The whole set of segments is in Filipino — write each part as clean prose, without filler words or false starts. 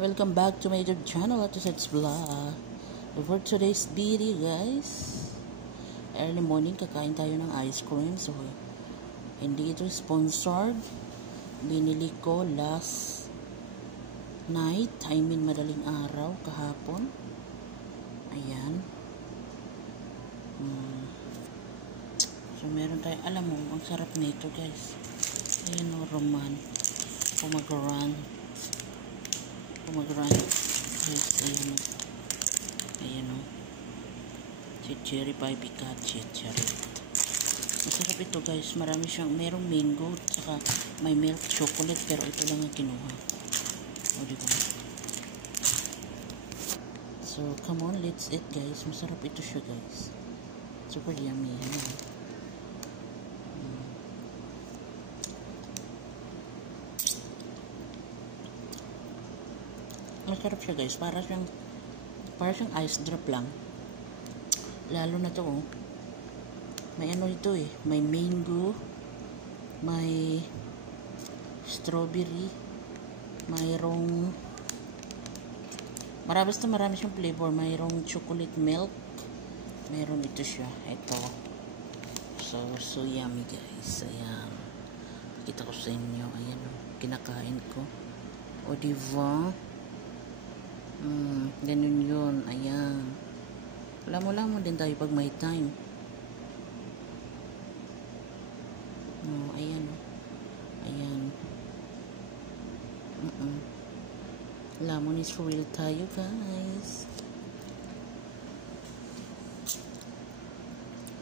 Welcome back to my YouTube channel at Sets Vlog. For today's video guys, early morning kakain tayo ng ice cream. So hindi ito sponsored. Binili ko last night, madaling araw kahapon. Ayan. So meron tayo, alam mo, ang sarap nito guys. Ayan o, roman, pomegranate. Yes, ayan o. Si cherry pie pistache, cherry. Masarap ito guys, marami siyang, merong mango, saka may milk chocolate, pero ito lang ang kinuha. O diba? So come on, let's eat guys. Masarap ito siya guys. Super yummy. Masarap siya guys, para siyang ice drop lang. Lalo na to oh. May ano ito eh, may mango, may strawberry, mayroong marami siyang flavor, mayroong chocolate milk, mayroon ito siya, ito. So yummy guys. Ayan, pakita ko sa inyo. Ayan oh, kinakain ko. O diba? Ganun yun. Ayan. Lamo din tayo pag may time. Ayan. Ayan. Lamon is real tayo guys.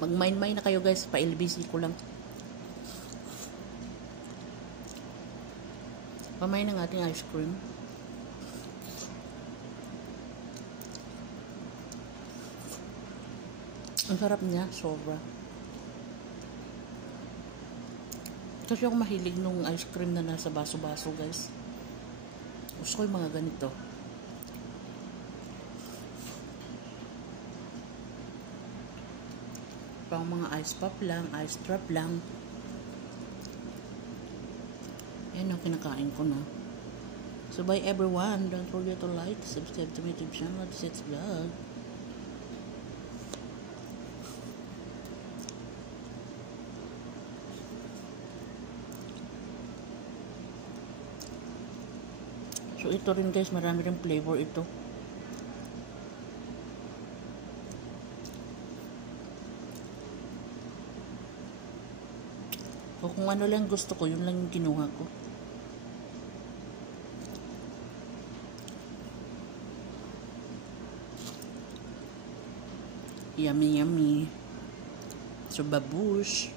Mag-mine na kayo guys. Pa-LBC ko lang. Pamain ng ating ice cream. Ang sarap niya, sobra. Kasi ako mahilig nung ice cream na nasa baso-baso, guys. Gusto ko yung mga ganito. Pang mga ice pop lang, ice drop lang. Yan ang kinakain ko na. So bye everyone. Don't forget to like, subscribe to my YouTube channel, Sets Vlog. So ito rin guys, marami rin flavor ito. O kung ano lang gusto ko, yun lang yung kinuha ko. Yummy yummy. So babush.